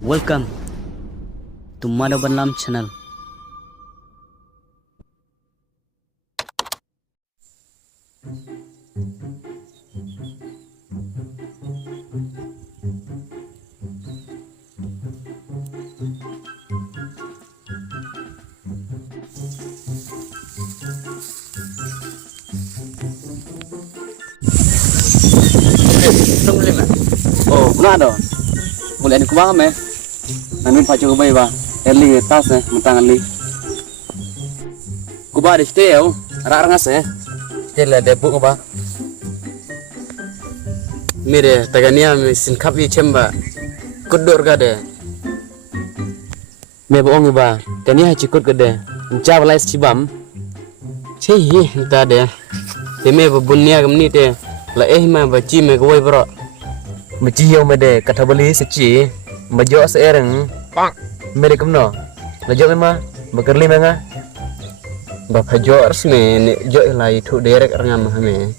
Welcome to Manobanlam channel. Oh, nada. Boleh ni kubang me. Namin pa chugo bay ba. Early tas mentang ali. Kuba de stay oh. Ara-ara ngas Jela de bu ba. Mire tagania mi sin kapi chemba. Kudur gade. Me boong ba. Tania chikut gade. Unca balai cibam. Cehi ta de. Teme bunia gamni te. La ma baci me goi bro. Maci yo mede kata beli seci majo seereng pak mede kumno lajo mema bakerli menga bapa jo resme ne jo lai thu derek rangan mahame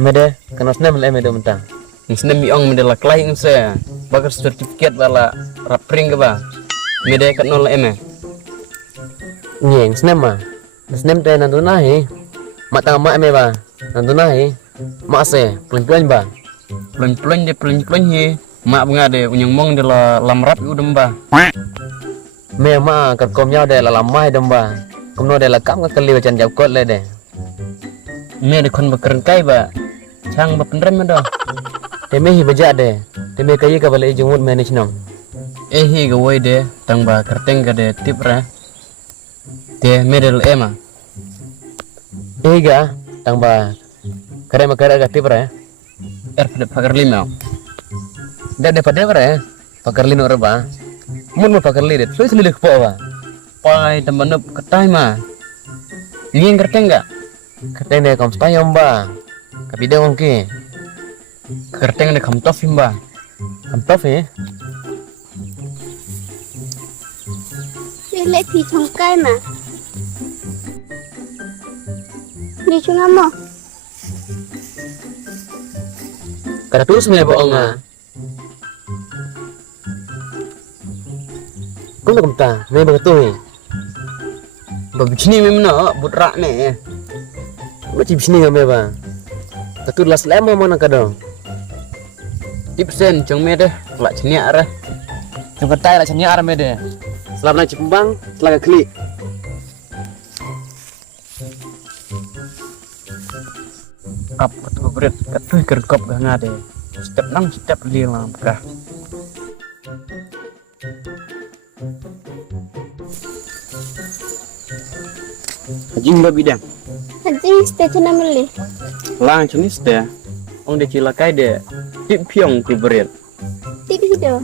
mede kanos nem le mede menta nisnem miong mede la klai ngse bagar certificate bala rapring ba mede kat nol eme nyeng snem ma snem te nanduna hi mata ma eme ba nanduna hi ma se plan ba Pelun he mak bunga de unyang mong de la lamrap udem ba me ma kat kom nhau de la lamai dem ba kom no de la kam ka kali chan jaw kot le de me de kon bakern kai ba chang ba penrem do te me hi baja de te me kai ka bale jumut manage nong hi ga woi de tang ba kerteng ga de tip ra te me de ema ga tang ba kare ma kare ga tip ra pada pagar lima, dah pada apa pagar lima orang ba, mun pagar lima, so selilik po ba, pai teman ketai ma, ni kerteng enggak? Kerteng deh kamu stayom ba, tapi deh mungkin, kerteng deh kamu tofim ba, kamu tof Lek thì trong cây mà đi chung lắm không? Kada tulus me boong Kung kumta, me bagatoy. Babchini me mna butra me. Bachi bchini me ba. Katur las lemo mo na kado. Tipsen jong me de, la chnia ara. Jong katai la chnia ara me de. Selap na cimbang, selaga kli. Kap katu berit katu kerkop ngade step nang step liang kah Hajing ba bidang Hajing station nameli lang chunis de ong de cilakai de tip piong ku berit tip hido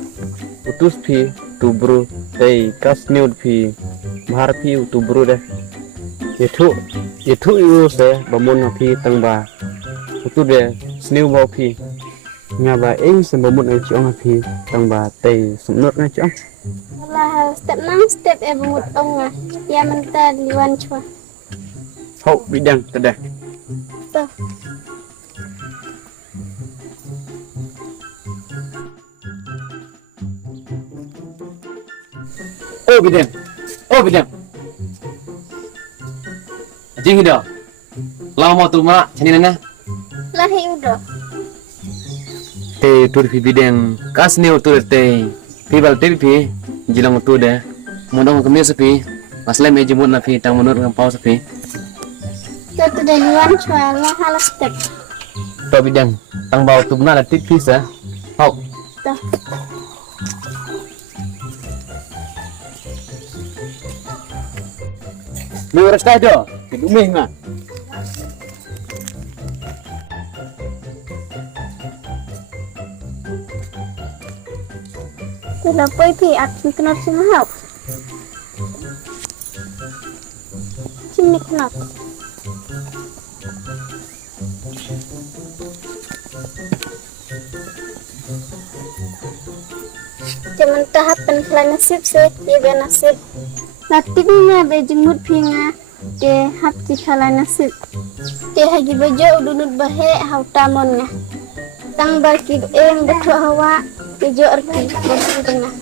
utus pi tubru tei kas niud pi mahar pi tubru de yetu yu se bamun pi tangba itu deh sniu bau pi ngaba ing sembamun ai chiong pi tangba tei sumnot na chiong lah step nang step bumut ong ya menta liwan chua hau bidang tedah tuh oh bidang jing hido lama tu mak chaninana lahi udah te tur pi bidang kas niu tur te pi bal te pi jilang tu de mondong kemia sepi masle me jemut na pi tang menur ngam pau sepi tuh dari liwan chua lah halas step to bidang tang bau tu na la tip pi sa hau tuh me resta do dumeh ma tuh lah poi pi at kenal semua hau cimik kenal Cuman tahapan kelan nasib se, ya nasib. Latihnya bejengmut pinga, de hap kelan nasib. De haji bejo udunut bahe hau tamon nga. Tang baki betul hawa Ijo arti botol tengah.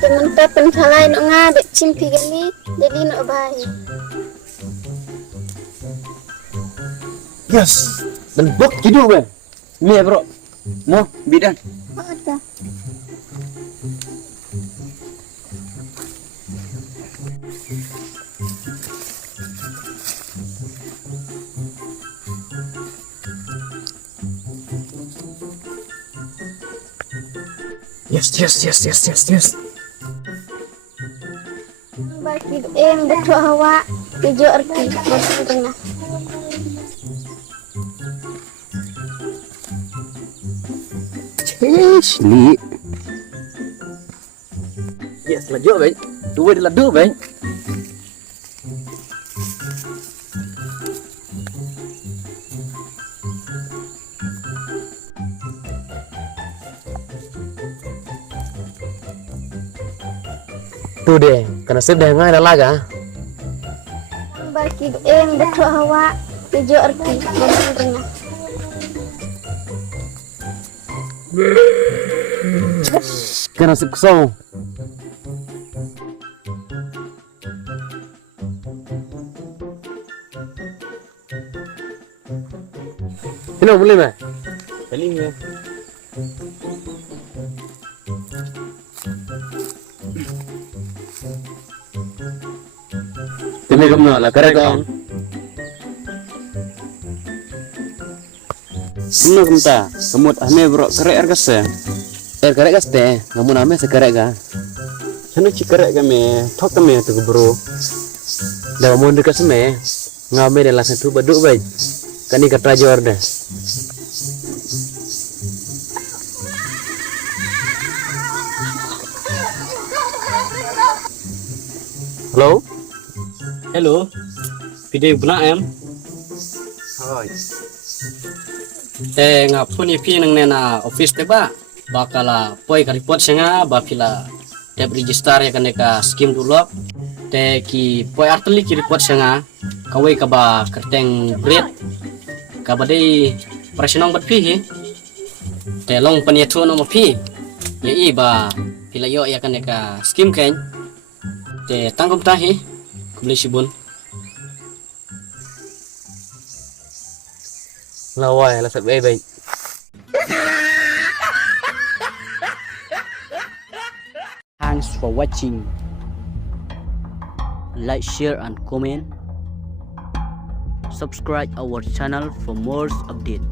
Temen tapen kalai no ngade cimpi gani jadi no bayi. Yes. Dan bok gitu be. Me bro. Mo bidan. Ada. Yes. Bagi betul hawa ijo arti botol tengah. Li. Yes, lanjut bang. Dua dia ladu bang. Tu deh, karena sudah ngai dah laga. Bagi betul hawa ijo arti botol tengah. Karena nasib kosong. Ini boleh mah? Boleh ya. Temi kamu nak lah kerja kau. Semua kamu tak, kamu ame bro kerja ergas ya. Kerja gas deh, kamu nama sekerja ga. Sana cikerja kami, tok kami tu bro. Dah mau dekat seme, ngame dah langsung tu baduk baik. Kani kata jawar dah. Hello? Hello. Video pula em. Hai. Ngapun ipi nang nena office teba bakala poi ka report senga bapila tab register ya kaneka skim dulu ki poi artli ki report senga kawai ka ba kerteng bread ka ba dei presenong bat pi long paniatu no pi ya iba pila yo ya kaneka skim ken tangkum tahi kubli sibun Lawai lah sebab baik. Thanks for watching. Like, share and comment. Subscribe our channel for more updates.